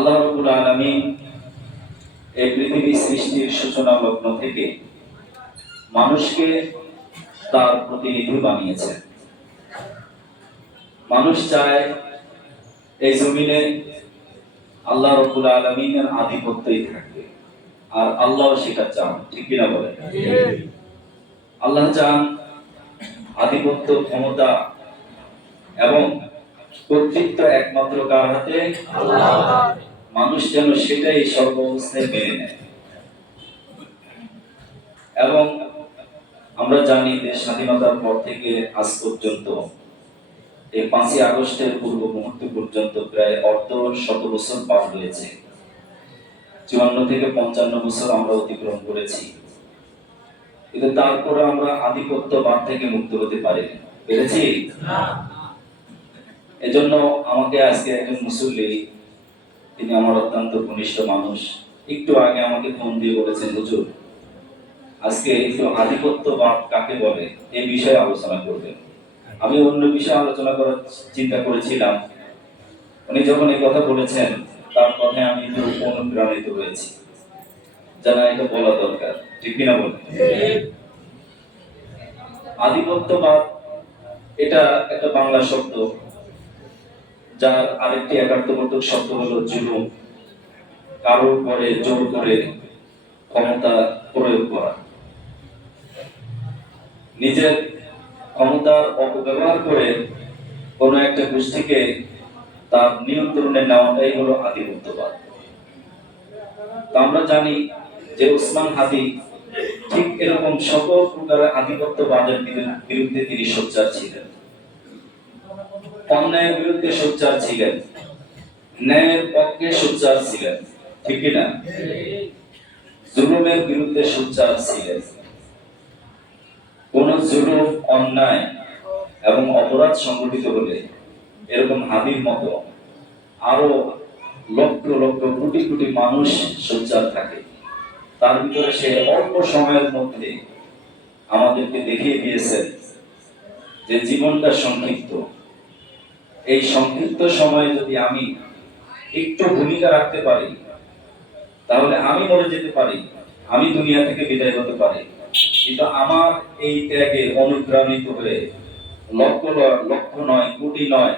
আল্লাহ রাব্বুল আলামিন এই পৃথিবী সৃষ্টির সূচনা লগ্ন থেকে মানুষকে তার প্রতিনিধি বানিয়েছেন। মানুষ চায় এই জমিনে আল্লাহ রাব্বুল আলামিনের আধিপত্যই থাকবে, আর আল্লাহ সেটা চান। ঠিক কিনা বলেন? আল্লাহ চান আধিপত্য, ক্ষমতা এবং কর্তৃত্ব একমাত্র কার হাতে? আল্লাহ। মানুষ যেন সেটাই সর্বাবস্থায় মেনে নেয়। এবং আমরা জানি যে স্বাধীনতার পর থেকে আজ পর্যন্ত এই 5ই আগস্টের পূর্ব মুহূর্ত পর্যন্ত প্রায় শত বছর পার হয়েছে। 54 থেকে 55 বছর আমরা অতিক্রম করেছি, কিন্তু তারপরে আমরা আধিপত্যবাদ থেকে মুক্ত হতে পেরেছি না। এজন্য আমাকে আজকে একজন মুসল্লি, তিনি আমার অত্যন্ত ঘনিষ্ঠ মানুষ, একটু আগে আমাকে ফোন দিয়ে বলেছেন, হুজুর আজকে একটু আধিপত্যবাদ কাকে বলে এই বিষয়ে আলোচনা করবেন। আমি অন্য বিষয়ে আলোচনা করার চিন্তা করেছিলাম। উনি যখন এই কথা বলেছেন, তার কথায় আমি একটু অনুপ্রাণিত হয়েছি, জানা এটা বলা দরকার। ঠিক কিনা বলেন? আধিপত্যবাদ এটা একটা বাংলা শব্দ, যার আরেকটি একার্থবোধক শব্দ হলো জুলুম, কারোর উপরে জোর করে ক্ষমতা প্রয়োগ করা, নিজের ক্ষমতার অপব্যবহার করে কোন একটা গোষ্ঠীকে তার নিয়ন্ত্রণে নেওয়াটাই হলো আধিপত্যবাদ। আমরা জানি যে ওসমান হাদি ঠিক এরকম সকল প্রকারের আধিপত্যবাদের বিরুদ্ধে তিনি সোচ্চার ছিলেন। অন্যায়ের বিরুদ্ধে সোচ্চার ছিলেন, ন্যায়ের পক্ষে সোচ্চার ছিলেন। ঠিক কিনা? জুলুমের বিরুদ্ধে সোচ্চার ছিলেন। কোন জুলুম, অন্যায় এবং অপরাধ সংঘটিত হলে এরকম হাদির মতো আরো লক্ষ লক্ষ কোটি কোটি মানুষ সোচ্চার থাকে। তার ভিতরে সে অল্প সময়ের মধ্যে আমাদেরকে দেখিয়ে দিয়েছেন যে জীবনটা সংক্ষিপ্ত। এই সংক্ষিপ্ত সময়ে যদি আমি একটু ভূমিকা রাখতে পারি, তাহলে আমি মরে যেতে পারি, আমি দুনিয়া থেকে বিদায় হতে পারি, কিন্তু আমার এই ত্যাগে অনুপ্রাণিত হয়ে লক্ষ লক্ষ নয়, কোটি নয়,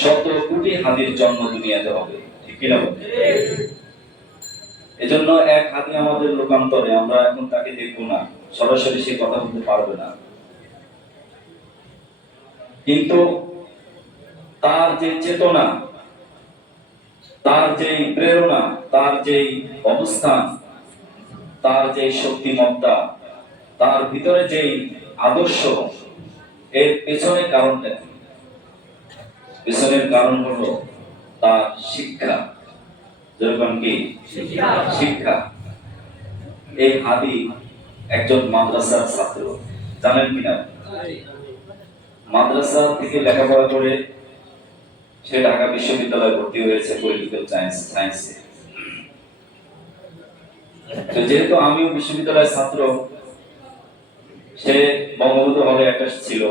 শত কোটি হাদির জন্ম দুনিয়াতে হবে। ঠিক কিনা বলেন? এজন্য এক হাদি আমাদের লোকান্তরে, আমরা এখন তাকে দেখবো না, সরাসরি সে কথা বলতে পারবে না, কিন্তু তার যে চেতনা, তার যে প্রেরণা, তার যে অবস্থান, তার যে শক্তিমত্তা, তার ভিতরে যে আদর্শ, এর পেছনে কারণ দেখি। পেছনের কারণ হলো তার শিক্ষা। যেরকম কি শিক্ষা। এই হাদি একজন মাদ্রাসার ছাত্র, জানেন কিনা? মাদ্রাসা থেকে লেখাপড়া করে সে ঢাকা বিশ্ববিদ্যালয়ে ভর্তি হয়েছে পলিটিক্যাল সায়েন্সে। তো যেহেতু আমিও বিশ্ববিদ্যালয়ের ছাত্র, সে বঙ্গবন্ধু হলে অ্যাটাচ ছিল,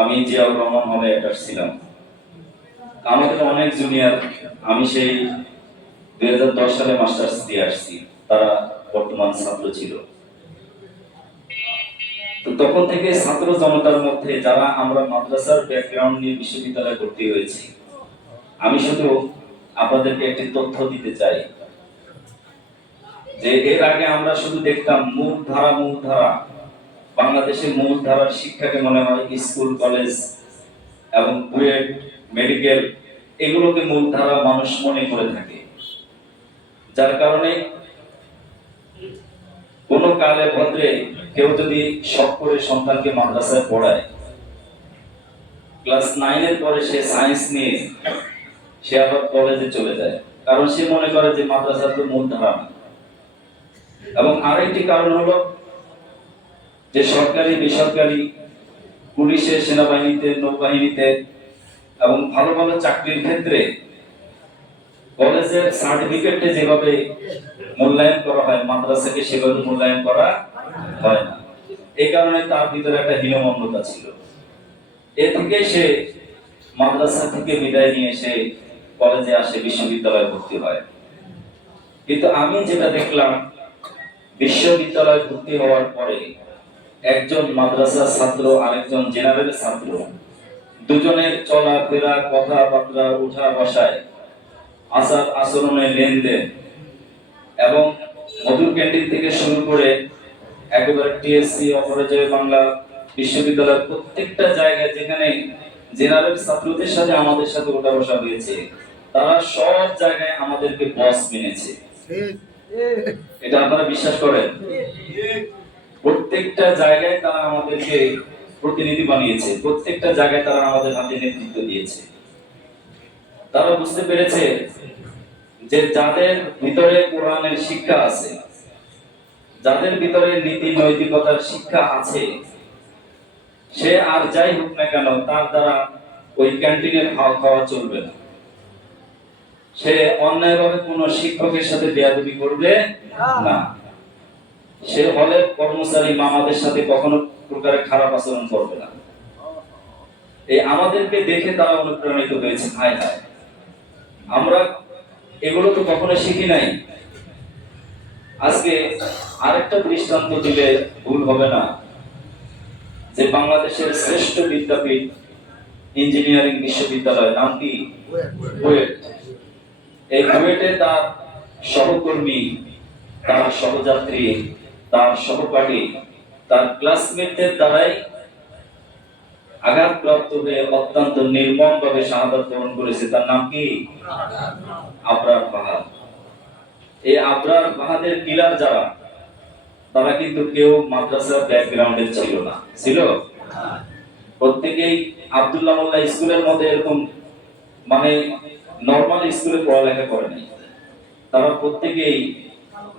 আমি জিয়াউর রহমান হলে অ্যাটাচ ছিলাম। আমাদের অনেক জুনিয়র, আমি সেই 2010 সালে মাস্টার্স দিয়ে আসছি, তারা বর্তমান ছাত্র ছিল। তো তখন থেকে ছাত্র জনতার মধ্যে যারা আমরা মাদ্রাসার ব্যাকগ্রাউন্ড নিয়ে বিশ্ববিদ্যালয়ে ভর্তি হয়েছি, আমি শুধু আপনাদেরকে একটি তথ্য দিতে চাই যে এর আগে আমরা শুধু দেখতাম মূলধারা বাংলাদেশের মূলধারার শিক্ষাকে মনে হয় স্কুল, কলেজ এবং বুয়েট, মেডিকেল, এগুলোকে মূলধারা মানুষ মনে করে থাকে, যার কারণে কোন কালে ভদ্রে কেউ যদি শখ করে সন্তানকে মাদ্রাসায় পড়ায়, ক্লাস 9 এর পরে সে সায়েন্স নিয়ে সে আবার কলেজে চলে যায়, কারণ সে মনে করে যে মাদ্রাসা তো মূলধারা না। এবং আরেকটি কারণ হলো যে সরকারি, বেসরকারি, পুলিশে, সেনাবাহিনীতে, নৌবাহিনীতে এবং ভালো ভালো চাকরির ক্ষেত্রে কলেজের সার্টিফিকেটে যেভাবে মূল্যায়ন করা হয়, মাদ্রাসাকে সেভাবে মূল্যায়ন করা হয় না। এই কারণে তার ভিতরে একটা হীনমন্যতা ছিল। এ থেকে সে মাদ্রাসা থেকে বিদায় নিয়ে সে কলেজে আসে, বিশ্ববিদ্যালয়ে ভর্তি হয়। কিন্তু আমি যেটা দেখলাম, বিশ্ববিদ্যালয়ে ভর্তি হওয়ার পরে একজন মাদ্রাসার ছাত্র আরেকজন জেনারেল ছাত্র, দুজনের চলাফেরা, কথাবার্তা, উঠা বসায়, আচার আচরণের লেনদেন এবং মধুর ক্যান্টিন থেকে শুরু করে একেবারে টিএসসি, অপরাজয় বাংলা বিশ্ববিদ্যালয়ের প্রত্যেকটা জায়গায় যেখানে জেনারেল ছাত্রদের সাথে আমাদের সাথে ওঠা বসা হয়েছে, তারা সব জায়গায় আমাদেরকে বস মেনেছে। এটা আপনারা বিশ্বাস করেন? প্রত্যেকটা জায়গায় তারা আমাদেরকে প্রতিনিধি বানিয়েছে, প্রত্যেকটা জায়গায় তারা আমাদের হাতে নেতৃত্ব দিয়েছে। তারা বুঝতে পেরেছে যে যাদের ভিতরে কোরআনের শিক্ষা আছে, যাদের ভিতরে নীতি নৈতিকতার শিক্ষা আছে, সে আর যাই হোক না কেন তার দ্বারা ওই ক্যান্টিনের খাওয়া চলবে না। সে অন্যায়ভাবে কোনো শিক্ষকের সাথে বেয়াদবি করবে না। সে হলের কর্মচারী মামাদের সাথে কখনো প্রকারের খারাপ আচরণ করবে না। এই আমাদেরকে দেখে তারা অনুপ্রাণিত হয়েছে। হায় হায়, আমরা এগুলো তো কখনো শিখি নাই। আজকে আরেকটা দৃষ্টান্ত দিলে ভুল হবে না, যে বাংলাদেশের শ্রেষ্ঠ বিদ্যাপীঠ ইঞ্জিনিয়ারিং বিশ্ববিদ্যালয়, নাম কি? বুয়েট। এই বুয়েটে তার সহকর্মী, তার সহযাত্রী, তার সহপাঠী, তার ক্লাসমেটদের দ্বারাই আঘাতপ্রাপ্ত হয়ে অত্যন্ত নির্মম ভাবে শাহাদাত বরণ করেছে। তার নাম কি? আবরার ফাহাদ। এই আবরার ফাহাদের কিলার যারা, তারা কিন্তু কেউ মাদ্রাসার ব্যাকগ্রাউন্ডের ছিল না। ছিল? প্রত্যেকেই আব্দুল্লাহ মোল্লা স্কুলের মধ্যে এরকম মানে নরমাল স্কুলে পড়ালেখা করে নাই। তারা প্রত্যেকেই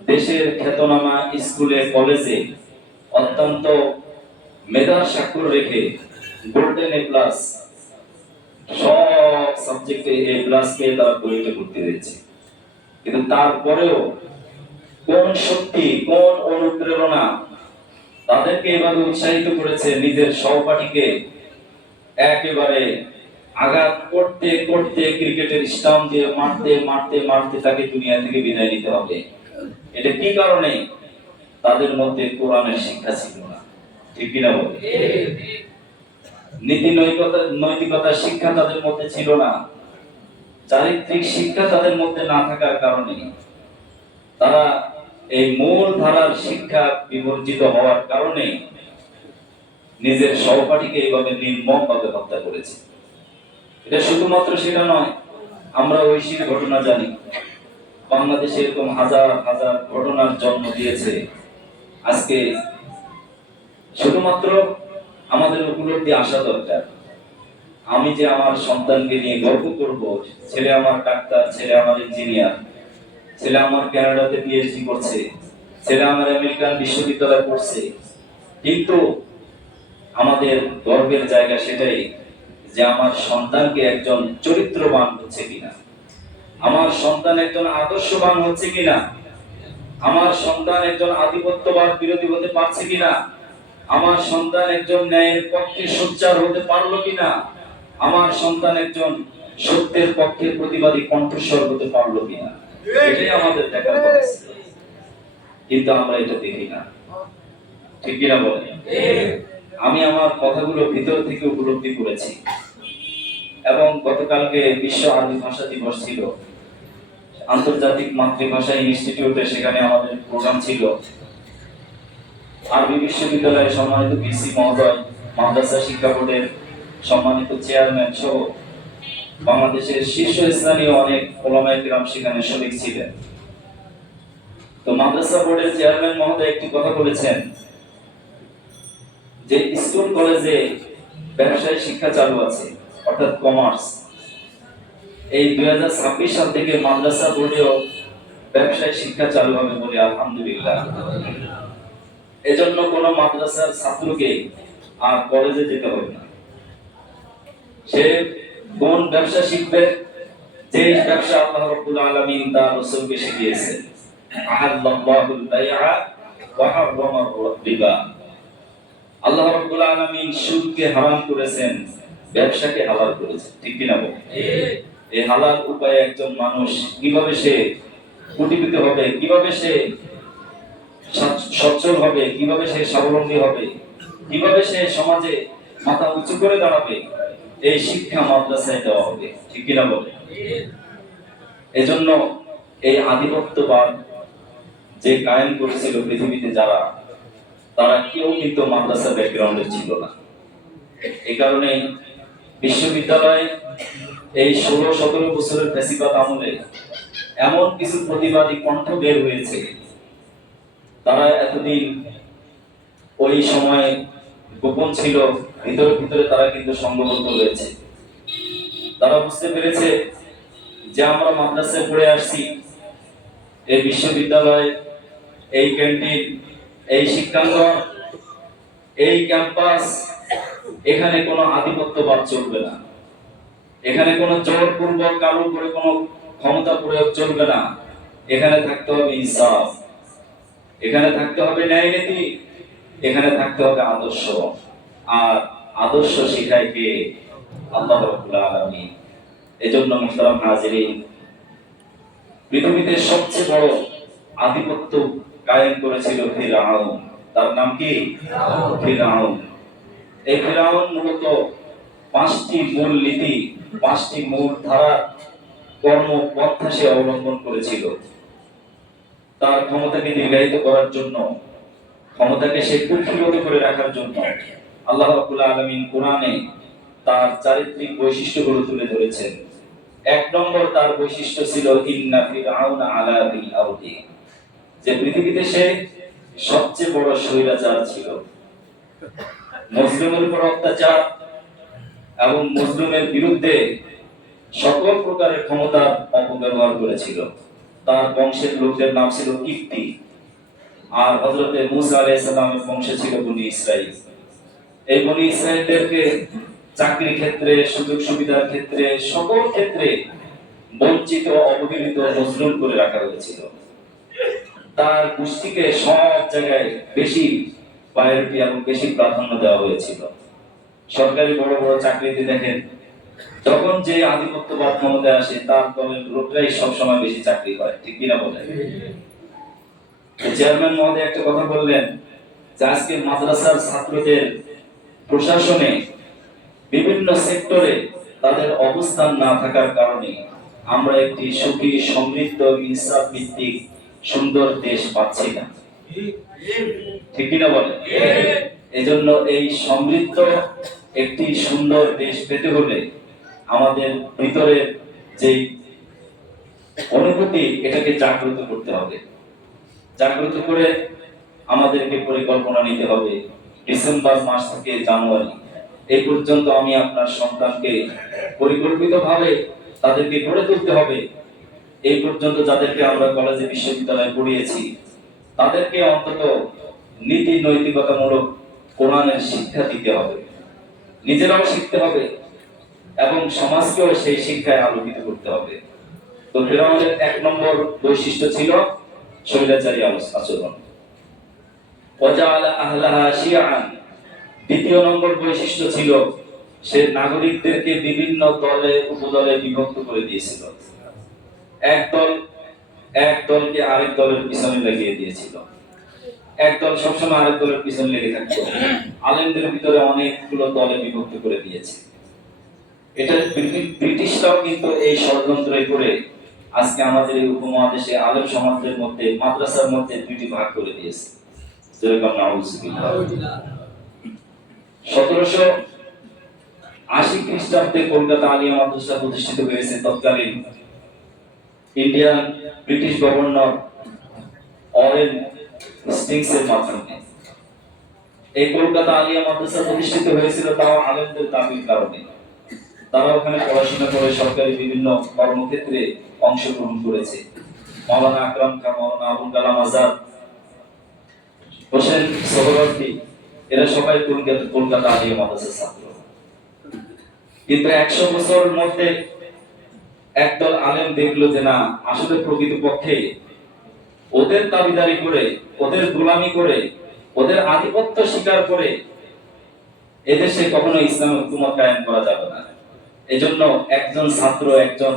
দেশের খ্যাতনামা স্কুলে, কলেজে অত্যন্ত মেধার স্বাক্ষর রেখে গোল্ডেন এ প্লাস, সব সাবজেক্টে এ প্লাস পেয়ে তারা পরীক্ষা করতে হয়েছে। কিন্তু তারপরেও কোন শক্তি, কোন অনুপ্রেরণা তাদেরকে এভাবে উৎসাহিত করেছে নিজের সহপাঠীকে একেবারে আঘাত করতে করতে ক্রিকেটের স্টাম্প দিয়ে মারতে মারতে মারতে তাকে দুনিয়া থেকে বিদায় নিতে হবে? এটা কি কারণে? তাদের মধ্যে কোরআনের শিক্ষা ছিল না। ঠিক কিনা বলে? নীতি নৈতিকতার শিক্ষা তাদের মধ্যে ছিল না। চারিত্রিক শিক্ষা তাদের মধ্যে না থাকার কারণে তারা এই মূল ধারার শিক্ষা বিবর্জিত হওয়ার কারণে নিজের সহপাঠীকে এইভাবে নির্মম ভাবে হত্যা করেছে। এটা শুধুমাত্র সেটা নয়, আমরা ঐশীর ঘটনা জানি। বাংলাদেশে এরকম হাজার হাজার ঘটনার জন্ম দিয়েছে। আজকে শুধুমাত্র আমাদের উপলব্ধি আসা দরকার। আমি যে আমার সন্তানকে নিয়ে গর্ব করব, ছেলে আমার ডাক্তার, ছেলে আমার ইঞ্জিনিয়ার, ছেলে আমার কানাডাতে পিএইচডি করছে, ছেলে আমার আমেরিকান বিশ্ববিদ্যালয়ে পড়ছে, কিন্তু আমাদের গর্বের জায়গা সেটাই যে আমার সন্তানকে একজন চরিত্রবান হচ্ছে কিনা, আমার সন্তান একজন আদর্শবান হচ্ছে কিনা, আমার সন্তান একজন আধিপত্যবাদ বিরোধী হতে পারছে কিনা, আমার সন্তান একজন ন্যায়ের পক্ষে সোচ্চার হতে পারলো কিনা, আমার সন্তান একজন সত্যের পক্ষে প্রতিবাদী কণ্ঠস্বর হতে পারলো কিনা, এটাই আমাদের দেখার কথা। কিন্তু আমরা এটা দেখি না। ঠিক কিনা বলেন? আমি আমার কথাগুলো ভিতর থেকে উপলব্ধি করেছি। এবং গতকালকে বিশ্ব আরবি ভাষা দিবস ছিল, আন্তর্জাতিক মাতৃভাষা ইনস্টিটিউটে, সেখানে আমাদের প্রোগ্রাম ছিল। আরবি বিশ্ববিদ্যালয়ের সম্মানিত ভিসি মহোদয়, মাদ্রাসা শিক্ষা বোর্ডের সম্মানিত চেয়ারম্যান সহ বাংলাদেশের শীর্ষস্থানীয় অনেক ওলামায়ে কিরাম সেখানে শরীক ছিলেন। তো মাদ্রাসা বোর্ডের চেয়ারম্যান মহোদয় একটি কথা বলেছেন যে স্কুল কলেজে ব্যবসায় শিক্ষা চালু আছে, অর্থাৎ কমার্স। এই 2026 সাল থেকে মাদ্রাসা বোর্ডেও ব্যবসায় শিক্ষা চালু হবে বলে আলহামদুলিল্লাহ। এজন্য কোন মাদ্রাসার ছাত্রকে আর কলেজে যেতে হবে না। সে কোন ব্যবসা শিখবে? যে ব্যবসা আল্লাহ রাব্বুল আলামিন তার রাসূলকে শিখিয়েছেন। আহাল্লাহুল বাইআ ওয়া হারামার রিবা। আল্লাহ রাব্বুল আলামিন সুদকে হারাম করেছেন, ব্যবসাকে হালাল করেছেন। ঠিক কি না বলেন? এই হালাল উপায়ে একজন মানুষ কিভাবে সে কোটিপতি হবে, কিভাবে সে সচ্ছল হবে, কিভাবে সে স্বাবলম্বী হবে, কিভাবে সে সমাজে মাথা উঁচু করে দাঁড়াবে, এই শিক্ষা মাদ্রাসায় দেওয়া হবে। ঠিক কিনা বলে? এজন্য এই আধিপত্যবাদ যে কায়েম করেছিল পৃথিবীতে যারা, তারা কেউ কিন্তু মাদ্রাসা ব্যাকগ্রাউন্ডের ছিল না। এই কারণে বিশ্ববিদ্যালয়ে এই 16-17 বছরের ফ্যাসিবাদ আমলে এমন কিছু প্রতিবাদী কণ্ঠ বের হয়েছে, তারা এতদিন ওই সময় গোপন ছিল, ভিতরে ভিতরে তারা কিন্তু সংঘবদ্ধ হয়েছে। তারা বুঝতে পেরেছে যে আমরা মাদ্রাসায় পড়ে আসছি, এই বিশ্ববিদ্যালয়, এই ক্যান্টিন, এই শিক্ষাঙ্গন, এই ক্যাম্পাস, এখানে কোনো আধিপত্যবাদ চলবে না, এখানে কোনো জোরপূর্বক কারোর উপরে কোনো ক্ষমতা প্রয়োগ চলবে না। এখানে থাকতে হবে ইনসাফ, এখানে থাকতে হবে ন্যায় নীতি, এখানে থাকতে হবে আদর্শ। আর আদর্শ শিখায় কে? আল্লাহ রাব্বুল আলামিন। এজন্য মুহতারাম হাজিরিন, পৃথিবীতে সবচেয়ে বড় আধিপত্য কায়েম করেছিল ফিরআউন। তার নাম কি? ফিরআউন। এই ফিরআউন মূলত 5টি মূল নীতি, 5টি মূল ধারার কর্মপন্থা সে অবলম্বন করেছিল তার ক্ষমতাকে দীর্ঘায়িত করার জন্য, ক্ষমতাকে সে কুক্ষিগত করে রাখার জন্য। আল্লাহ রাব্বুল আলামিন কোরআনে তার চারিত্রিক বৈশিষ্ট্যগুলো তুলে ধরেছেন। 1 নম্বর তার বৈশিষ্ট্য ছিল ইন্না ফিরআউনা আলা ফিল আরদি, যে পৃথিবীতে সে সবচেয়ে বড় স্বৈরাচার ছিল। মুসলিমের উপর অত্যাচার এবং মুসলিমের বিরুদ্ধে সকল প্রকারের ক্ষমতার অপব্যবহার করেছিল। তার বংশের লোকদের নাম ছিল কিপ্তি, আর হযরতে মূসা আলাইহিস সালামের বংশে ছিল বনি ইসরাইল। এই বনি ইসরাইলদেরকে চাকরির ক্ষেত্রে, সুযোগ সুবিধার ক্ষেত্রে, সকল ক্ষেত্রে বঞ্চিত, অবহেলিত, মজলুম করে রাখা হয়েছিল। তার গোষ্ঠীকে সব জায়গায় বেশি প্রায়োরিটি এবং বেশি প্রাধান্য দেওয়া হয়েছিল। সরকারি বড় বড় চাকরিতে দেখেন, যখন যে আধিপত্যবাদ ক্ষমতায় আসে, তার দলের লোকরাই সবসময় বেশি চাকরি পায়। ঠিক কিনা বলেন? চেয়ারম্যান মহোদয় একটা কথা বললেন যে আজকে মাদ্রাসার ছাত্রদের প্রশাসনে বিভিন্ন সেক্টরে তাদের অবস্থান না থাকার কারণে আমরা একটি সুখী, সমৃদ্ধ, ইনসাফ ভিত্তিক সুন্দর দেশ পাচ্ছি না। ঠিক কিনা বলেন? এজন্য এই সমৃদ্ধ একটি সুন্দর দেশ পেতে হলে আমাদের ভিতরের যে অনুভূতি, এটাকে জাগ্রত করতে হবে। জাগ্রত করে আমাদেরকে পরিকল্পনা নিতে হবে। ডিসেম্বর মাস থেকে জানুয়ারি এই পর্যন্ত আমি আপনার সন্তানকে পরিকল্পিতভাবে তাদেরকে গড়ে তুলতে হবে। এই পর্যন্ত যাদেরকে আমরা কলেজে, বিশ্ববিদ্যালয়ে পড়িয়েছি, তাদেরকে অন্তত নীতি নৈতিকতামূলক কোরআনের শিক্ষা দিতে হবে, নিজেরাও শিখতে হবে এবং সমাজকেও সেই শিক্ষায় আলোকিত করতে হবে। তো ফিরআউনের 1 নম্বর বৈশিষ্ট্য ছিল স্বৈরাচারী আচরণ। ওয়াজাআলা আহলাহা শিয়াআন। 2 নম্বর বৈশিষ্ট্য ছিল সে নাগরিকদেরকে বিভিন্ন দলে, উপদলে বিভক্ত করে দিয়েছিল। এক দলকে আরেক দলের পিছনে লাগিয়ে দিয়েছিল। এক দল সবসময় আরেক দলের পিছনে লেগে থাকতো। আলেমদের ভিতরে অনেকগুলো দলে বিভক্ত করে দিয়েছে। এটা ব্রিটিশরাও কিন্তু এই ষড়যন্ত্রই করে আজকে আমাদের এই উপমহাদেশে আলেম সমাজের মধ্যে, মাদ্রাসার মধ্যে 2টি ভাগ করে দিয়েছে। যেরকম নাউজুবিল্লাহ। 1780 খ্রিস্টাব্দে কলকাতা আলিয়া মাদ্রাসা প্রতিষ্ঠিত হয়েছে তৎকালীন ইন্ডিয়ান ব্রিটিশ গভর্নর ওয়ারেন হেস্টিংসের মাধ্যমে। এই কলকাতা আলিয়া মাদ্রাসা প্রতিষ্ঠিত হয়েছিল তাও আলেমদের দাবির কারণে। তারা ওখানে পড়াশোনা করে সরকারি বিভিন্ন কর্মক্ষেত্রে অংশগ্রহণ করেছে। মাওলানা আকরাম খান, মাওলানা আবুল কালাম আজাদ, হোসেন সোহরাওয়ার্দী, এরা সবাই কলকাতা আলিয়া মাদ্রাসার ছাত্র। কিন্তু 100 বছরের মধ্যে একদল আলেম দেখলো যে না, আসলে প্রকৃতপক্ষে ওদের দাবিদারি করে, ওদের গোলামি করে, ওদের আধিপত্য স্বীকার করে এদেশে কখনো ইসলামের হুকুমত কায়েম করা যাবে না। এজন্য একজন ছাত্র, একজন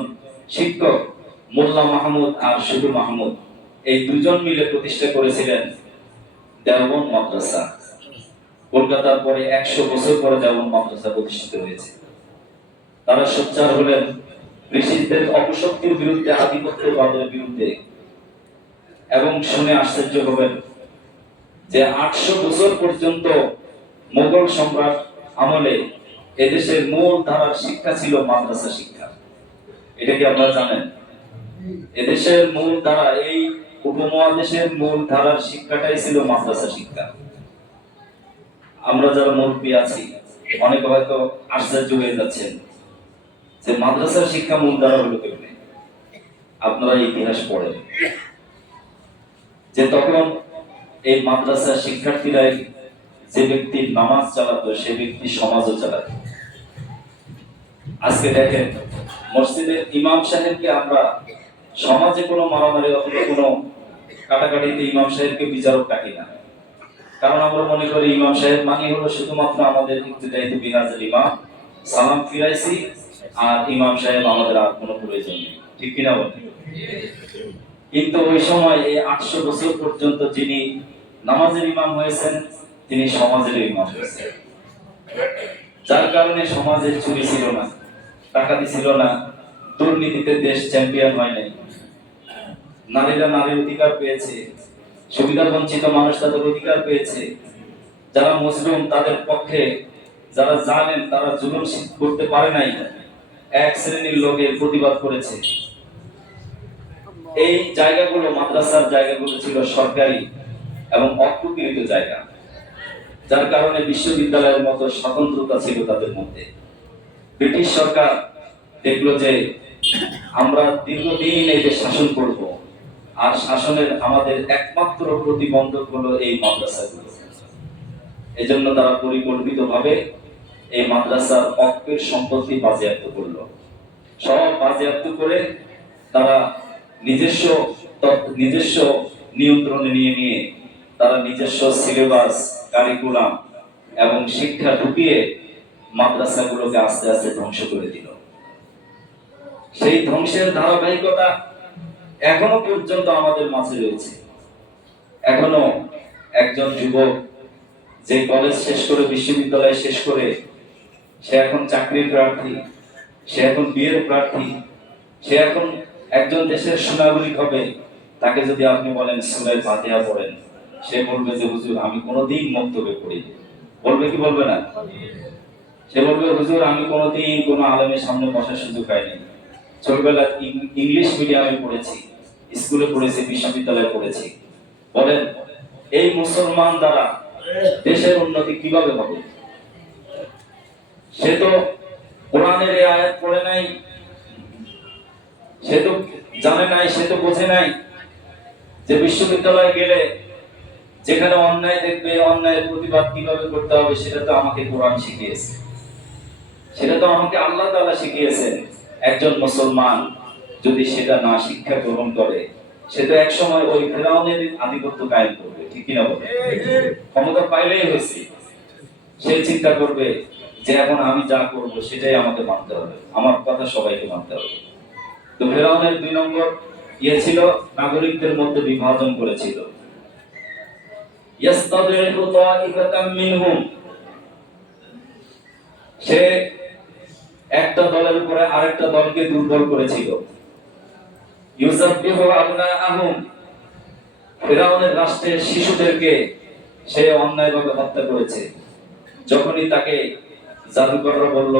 শিক্ষক, মোল্লা মাহমুদ আর শুধু মাহমুদ, এই দুজন মিলে প্রতিষ্ঠা করেছিলেন দেওবন্দ মাদ্রাসা। কলকাতার পরে 100 বছর পরে দেওবন্দ মাদ্রাসা প্রতিষ্ঠিত হয়েছে। তারা সোচ্চার হলেন ব্রিটিশদের অপশক্তির বিরুদ্ধে, আধিপত্যবাদের বিরুদ্ধে। এবং শুনে আশ্চর্য হবেন যে 800 বছর পর্যন্ত মোগল সম্রাট আমলে এদেশের মূল ধারার শিক্ষা ছিল মাদ্রাসা শিক্ষা। এটা কি আপনারা জানেন? এদেশের মূল ধারা, এই উপমহাদেশের মূল ধারার শিক্ষাটাই ছিল মাদ্রাসা শিক্ষা। আমরা যারা মুরব্বী আছি অনেকে হয়তো আশ্চর্য হয়ে যাচ্ছেন যে মাদ্রাসার শিক্ষা মূল ধারা হলো কেমনে। আপনারা ইতিহাস পড়েন যে তখন এই মাদ্রাসার শিক্ষার্থীরা যে ব্যক্তি নামাজ চালাতো সে ব্যক্তি সমাজও চালাতো। আজকে দেখেন মসজিদের ইমাম সাহেবকে আমরা সমাজে কোনো মারামারি অথবা কোনো কাটাকাটিতে ইমাম সাহেবকে বিচারক ডাকি না। কারণ আমরা মনে করি ইমাম সাহেব মানে হলো শুধুমাত্র আমাদের ইবতিদাইতে বিহাজের ইমাম, সালাম ফিরাইছি আর ইমাম সাহেব, আমাদের আর কোনো প্রয়োজন নেই। ঠিক কিনা বলেন? কিন্তু ওই সময় এই 800 বছর পর্যন্ত যিনি নামাজের ইমাম হয়েছেন তিনি সমাজের ইমাম হয়েছেন। যার কারণে সমাজে চুরি ছিল না, ডাকাতি ছিল না, দুর্নীতিতে দেশ চ্যাম্পিয়ন হয় নাই। নারীরা নারীর অধিকার পেয়েছে, সুবিধা বঞ্চিত মানুষ তাদের অধিকার পেয়েছে। যারা মুসলিম তাদের পক্ষে, যারা জানেন তারা জুলুম করতে পারে নাই, এক শ্রেণীর লোকের প্রতিবাদ করেছে। এই জায়গাগুলো, মাদ্রাসার জায়গাগুলো ছিল সরকারি এবং অকৃত জায়গা, যার কারণে বিশ্ববিদ্যালয়ের মতো স্বতন্ত্রতা ছিল তাদের মধ্যে। ব্রিটিশ সরকার দেখলো যে আমরা দীর্ঘদিন এই দেশ শাসন করব, আর শাসনের আমাদের একমাত্র প্রতিবন্ধক হলো এই মাদ্রাসাগুলো। এজন্য তারা পরিকল্পিতভাবে এই মাদ্রাসার অক্ষের সম্পত্তি বাজেয়াপ্ত করলো। সব বাজেয়াপ্ত করে তারা নিজস্ব নিয়ন্ত্রণে নিয়ে তারা নিজস্ব সিলেবাস, কারিকুলাম এবং শিক্ষা ঢুকিয়ে মাদ্রাসাগুলোকে আস্তে আস্তে ধ্বংস করে দিল। সেই ধ্বংসের ধারাবাহিকতা এখনো পর্যন্ত আমাদের মাঝে রয়েছে। এখনো একজন যুবক যে কলেজ শেষ করে, বিশ্ববিদ্যালয় শেষ করে, সে এখন চাকরির প্রার্থী, সে এখন বিয়ের প্রার্থী, সে এখন একজন দেশের সুনাগরিক হবে, তাকে যদি আপনি বলেন সূরা ফাতিহা পড়েন, সে বলবে যে হুজুর আমি কোনোদিন মক্তবে পড়িনি। বলবে কি বলবে না? সে বলবে হুজুর আমি কোনোদিন কোনো আলেমের সামনে বসার সুযোগ পাইনি। ছোটবেলা ইংলিশ মিডিয়ামে পড়েছি, স্কুলে পড়েছি, বিশ্ববিদ্যালয়ে পড়েছি। বলেন এই মুসলমান দ্বারা দেশের উন্নতি কিভাবে হবে? সে তো কোরআনের এই আয়াত পড়ে নাই, সে তো জানে নাই, সে তো বোঝে নাই যে বিশ্ববিদ্যালয়ে গেলে যেখানে অন্যায় দেখবে, অন্যায়ের প্রতিবাদ কিভাবে করতে হবে সেটা তো আমাকে কোরআন শিখিয়েছে, সেটা তো আমাকে আল্লাহ তাআলা শিখিয়েছেন। একজন মুসলমান যদি সেটা না শিক্ষা গ্রহণ করে, সে তো একসময় ওই ফিরআউনের আধিপত্য কায়েম করবে। ঠিক কিনা বলে? ক্ষমতা পাইলেই হয়েছে, সে চিন্তা করবে যে এখন আমি যা করব সেটাই আমাকে মানতে হবে, আমার কথা সবাইকে মানতে হবে। তো ফিরআউনের 2 নম্বর ছিল নাগরিকদের মধ্যে বিভাজন করেছিল। ইয়াস্তাদিরু তাইফাতাম মিনহুম, সে একটা দলের উপরে আরেকটা দলকে দুর্বল করেছিল। ইউযাব্বিহু আবনাআহুম, ফিরআউনের রাষ্ট্রের শিশুদেরকে সে অন্যায়ভাবে হত্যা করেছে। যখনই তাকে জাদুকররা বলল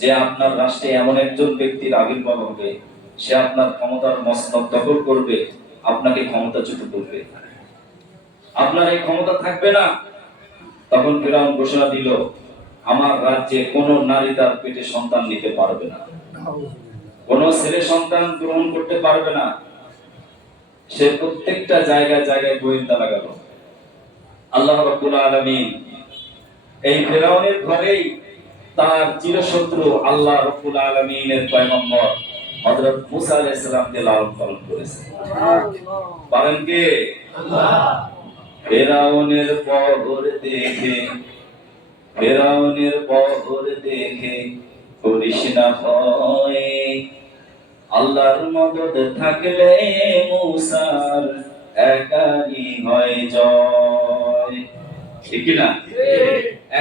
যে আপনার রাষ্ট্রে এমন একজন ব্যক্তির আবির্ভাব হবে, সে আপনার ক্ষমতার মসনদ দখল করবে, আপনাকে ক্ষমতাচ্যুত করবে, আপনার এই ক্ষমতা থাকবে না, তখন ফিরআউন ঘোষণা দিল আমার রাজ্যে কোন নারী তার পেটে সন্তান নিতে পারবে না, কোন ছেলে সন্তান গ্রহণ করতে পারবে না। সে প্রত্যেকটা জায়গায় জায়গায় গোয়েন্দা লাগালো। আল্লাহ রাব্বুল আলামিন এই ফিরআউনের ঘরেই তার চিরশত্রু আল্লাহ রাব্বুল আলামিনের পয়গম্বর হযরত মুসা আলাইহিস সালামকে লালন পালন করেছে। পারেন কে? আল্লাহ। ফিরআউনের বহর দেখে করিস না ভয়, আল্লাহর মদদ থাকলে মুসার একারই হয় জয়। ঠিক কি না?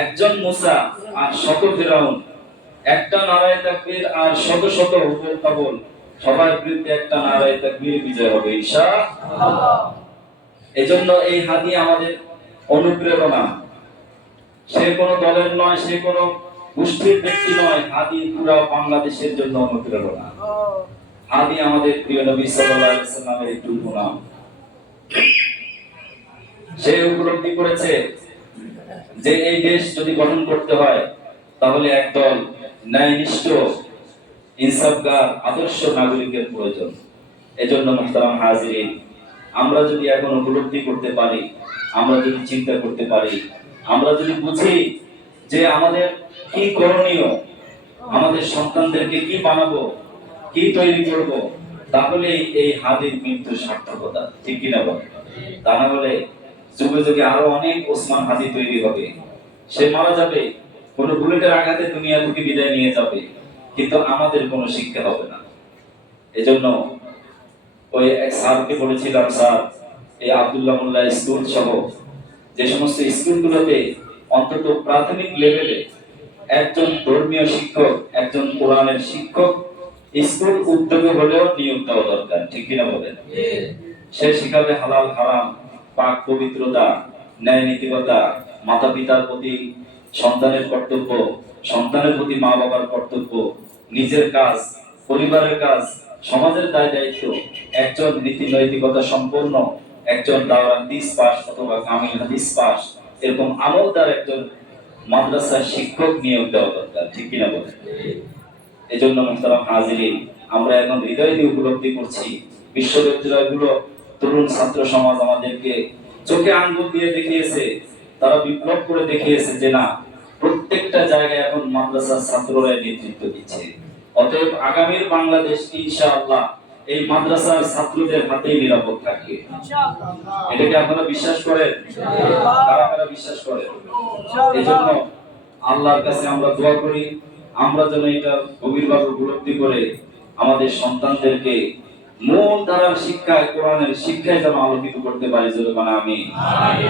একজন মুসা আর শত ফেরাউন, একটা নারায়ে তাকবীর আর শত শত হুবল কাবল, সবার বিরুদ্ধে একটা নারায়ে তাকবীর বিজয় হবে ইনশাআল্লাহ। এজন্য এই হাদিয়া আমাদের অনুপ্রেরণা। সে কোনো দলের নয়, সে কোনো গোষ্ঠীর ব্যক্তি নয়, হাদি পুরো বাংলাদেশের জন্য অনুপ্রেরণা। হাদি আমাদের প্রিয় নবী সাল্লাল্লাহু আলাইহি ওয়াসাল্লামের একটু উপনাম। সে উপলব্ধি করেছে যে এই দেশ যদি গঠন করতে হয় তাহলে একদল ন্যায়নিষ্ঠ ইনসাফগার আদর্শ নাগরিকের প্রয়োজন। এজন্য মুহতারাম হাজিরিন, আমরা যদি এখন উপলব্ধি করতে পারি, আমরা যদি চিন্তা করতে পারি, আমরা যদি বুঝি যে আমাদের কি করণীয়, আমাদের সন্তানদেরকে কি বানাবো, কি তৈরি করব, তাহলে এই হাদির মৃত্যু সার্থকতা। ঠিক কিনা বলেন? তা না হলে যুগে যুগে আরো অনেক ওসমান হাদি তৈরি হবে। সে মারা যাবে, কোন বুলেটের আঘাতে দুনিয়া থেকে বিদায় নিয়ে যাবে, কিন্তু আমাদের কোনো শিক্ষা হবে না। এজন্য ওই এক স্যারকে বলেছিলাম, স্যার এই আব্দুল্লাহ মোল্লা স্কুল সহ যে সমস্ত স্কুলগুলোতে অন্তত প্রাথমিক লেভেলে একজন ধর্মীয় শিক্ষক, একজন কোরআনের শিক্ষক স্কুল উদ্যোগে হলেও নিয়োগ দেওয়া দরকার। ঠিক কিনা বলেন? সে শিখাবে হালাল হারাম, পাক পবিত্রতা, ন্যায় নীতিকতা, মাতা পিতার প্রতি সন্তানের কর্তব্য, সন্তানের প্রতি মা বাবার কর্তব্য, নিজের কাজ, পরিবারের কাজ, সমাজের দায় দায়িত্ব। একজন নীতি নৈতিকতা সম্পন্ন, একজন দাওরাত হাদিস পাস অথবা কামিল হাদিস পাস, এরকম আমলদার একজন মাদ্রাসার শিক্ষক নিয়োগ দেওয়া দরকার। ঠিক কিনা বলেন? এজন্য মুহতারাম হাজিরিন, আমরা এখন হৃদয় দিয়ে উপলব্ধি করছি, বিশ্ববিদ্যালয়গুলো, তরুণ ছাত্র সমাজ আমাদেরকে চোখে আঙ্গুল দিয়ে দেখিয়েছে, তারা বিপ্লব করে দেখিয়েছে যে না, প্রত্যেকটা জায়গায় এখন মাদ্রাসার ছাত্ররা নেতৃত্ব দিচ্ছে। অতএব আগামীর বাংলাদেশ ইনশাআল্লাহ এই মাদ্রাসার ছাত্রদের হাতেই নিরাপদ থাকবে। এটাকে আপনারা বিশ্বাস করেন? কারা কারা বিশ্বাস করেন? এজন্য আল্লাহর কাছে আমরা দোয়া করি, আমরা যেন এটা গভীরভাবে উপলব্ধি করে আমাদের সন্তানদেরকে মূল ধারার শিক্ষায়, কোরআনের শিক্ষায় যেন আলোকিত করতে পারি। যেমন আমি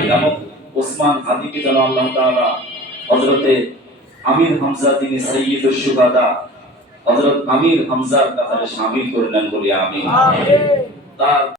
যেমন ওসমান হাদিকে যেন আল্লাহ তাআলা হযরতে আমির হামজা, তিনি সাইয়্যিদুশ শুহাদা, হযরত আমির হামজার কাতারে শামিল করে নেন বলি আমিন। তার